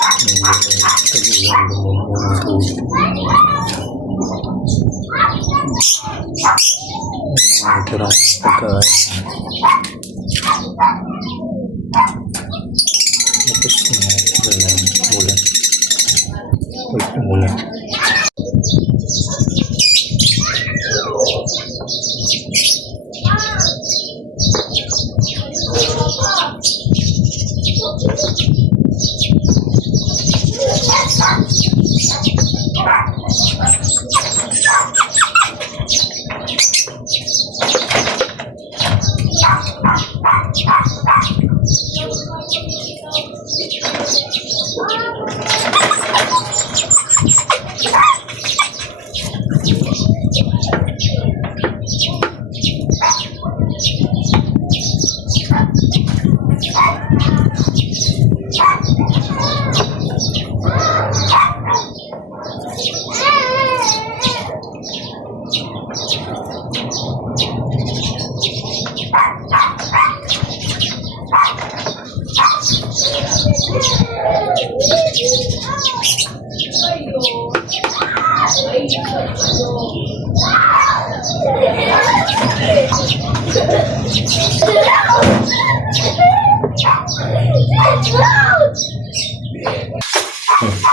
Tag-ulan bumubong ng tubig. Ang mga tirang pagkain. Tapos na, yung ulan.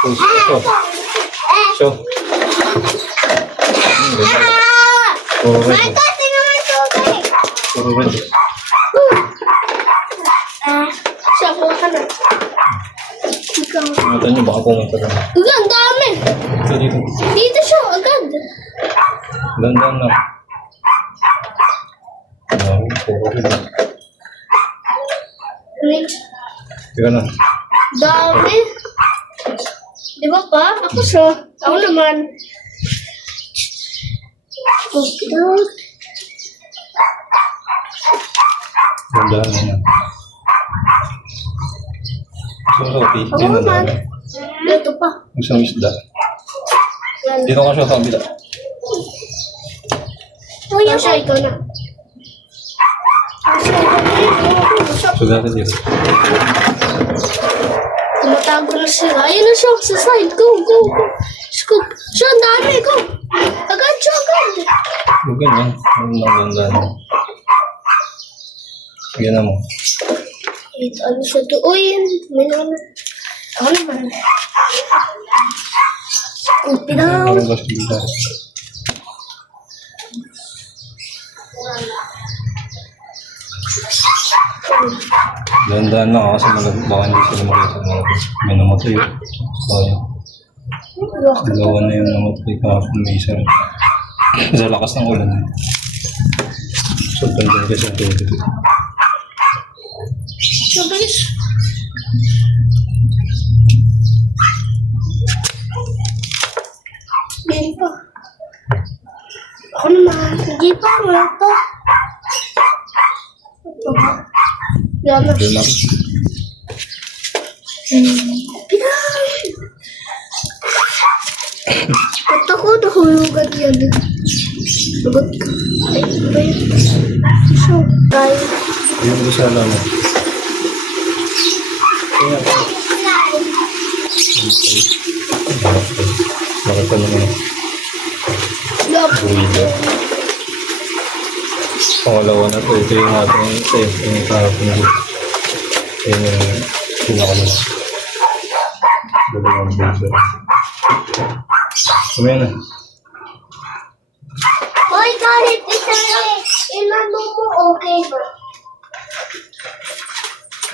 Ito. So. Puro red. Puro red. Tingnan niyo, baka pumunta na. Ang dami. Ito dito. Dito siya, agad. Dandan na. Dami, puro red. Wait, Teka na. dami. Di ba pa? Ako siya. Ako naman. Okay. Dandan na na. So, Sophie, Ako yun ang naman. dami. Ito pa. Isang isda. Yan. Dito ka siya sa kabila. Kuya siya, ikaw na. Siya, ikaw na. Siya, dati dito. Tumatago na sila. Ayun na siya sa side. Go, go, go. Scoop. Siya, dami. Go. Agad siya, agad. Huwag ganyan. Huwag lang. Sige na mo. Wait, ano siya to? Uy, may naman. Ako naman. Upi daw. Parang gusto dito. Dandan lang kasi mag baka hindi sila makita na may namatay. eh. Sayang. Dalawa na yung namatay kahapon may isa. sa lakas ng ulan. eh. So, tandaan kasi ang tubig. Guys. Hindi pa. Ako naman. Hindi pa. Wala pa. Ito pa. Yan na. Yun lang. Ba't ako nahulugan yan? Sagot ka. So. Yung isa lang. eh. Kaya, Bakit ka naman Yup. Pangalawa na to. Ito yung ating ito eh. Yung kahapon dito. Yun yung pinakamala. Dalawang buwido. Kumaya na. Hoy, kahit isa lang, inano mo, okay ba?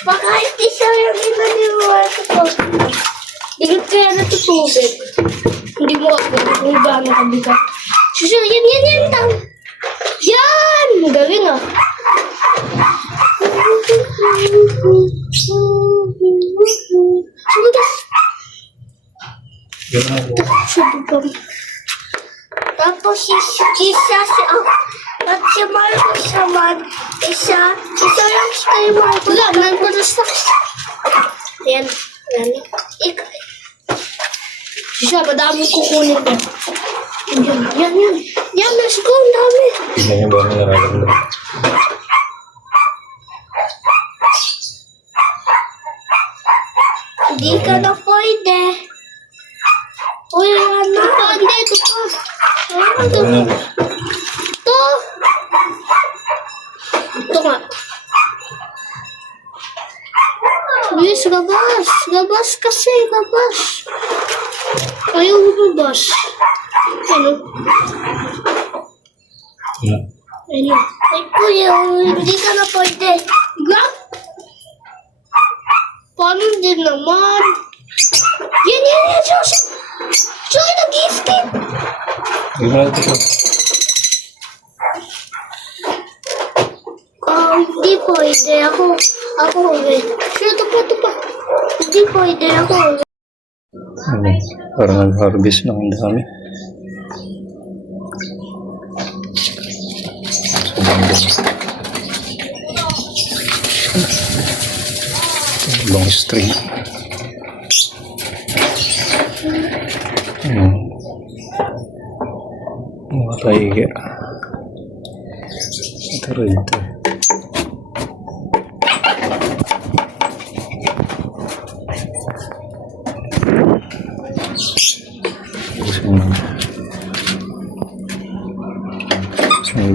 Baka kahit isa lang inaniwala ko. Bigit kaya na ito tubig. Hindi mo ako kung gaano kabigat. Suso, yan, yan, yan, tang. Yan! Ang galing ah. Sumunod. Yun ang Sumunod. Tapos isa, si oh, at si Marcos naman, isa, isa lang si kay Marcos. Wala, Marcos na. Yan, yan. Ik Siya, madami kukunin ko. Yan, yan, yan. Yan, let's go, ang dami. Tingnan niyo ba ang nararamdaman? Hindi ka na pwede. Uy, ano? Ito, hindi. Ito pa. Ano ito? Ito. Ito nga. Luis, gabas. Gabas kasi, gabas. Ayaw lumabas. Ano? Ano? Ay, kuya, hindi ka na pwede. Grab? Paano din naman? Yan, yan, yan. Siya, siya. Siya, nag-skip. Ito. Ah, hindi pwede. Ako, ako ulit. Siya, ito pa, ito pa. Hindi. Ako ulit. Ano? Parang nag-harvest ng dami. Ibang string. Ano? Mga tiger. Ito rito. Gusto mo. Gusto mo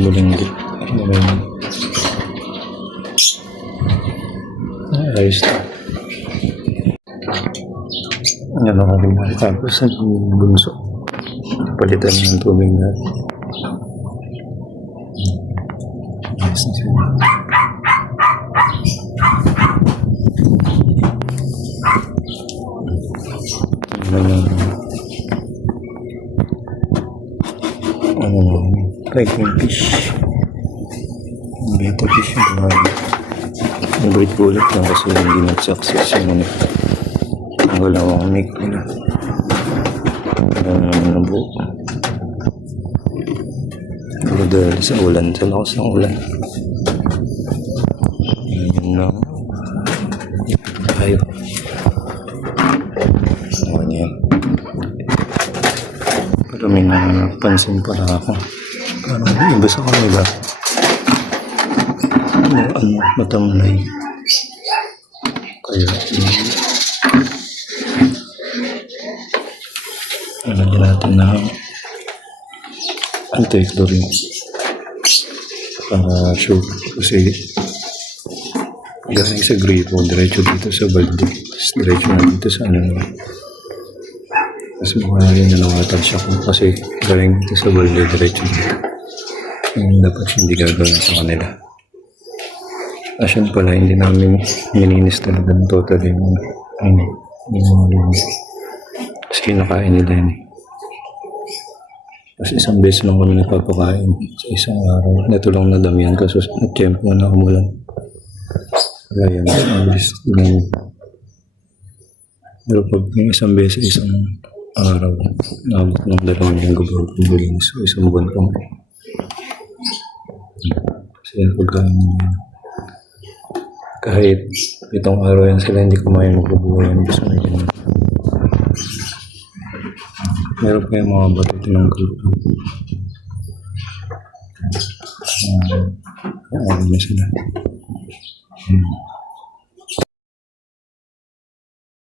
bulinggi. Ano ba yun? Ay, ayos na. Ano na rin. Tapos ang bunso. Palitan ng tubig na. Ayos na siya. Ano yung ano, pregnant fish. Beta fish yung mga favorite ko ulit lang kasi hindi nag-success yung ano. Ang galawang make nila. Wala naman na buo. Pero dahil sa ulan, sa lakas ng ulan. Yun lang. Tayo. Ano yan? Pero may napansin pala ako. Parang iba sa kanila. Ano, ano, matamlay. Kaya, hmm. ano natin na anti-chlorine. Para sure. Kasi galing sa gripo, diretso dito sa balde. Tapos diretso na dito sa ano. Kasi mukha yun nalawatan siya ko kasi galing dito sa balde, diretso dito. Yung dapat hindi gagawin sa kanila. Asyan pala, hindi namin nilinis talaga ng total yung ano. Yung mga linis. Kasi kinakain nila yun eh. Kasi isang beses lang kami nagpapakain sa isang araw. Ito lang nadamihan kasi nag-tempo na umulan. Kaya yan, ang beses. Pero pag yung isang beses, isang araw, nabot ng dalawang linggo bago bulinis. So, isang buwan pa. Kasi yan pagkain nila. Kahit itong araw yan sila hindi kumain magbubuhay. Gusto na yun. Meron pa yung mga bato tinanggal ko. Um, ano na sila. Hmm.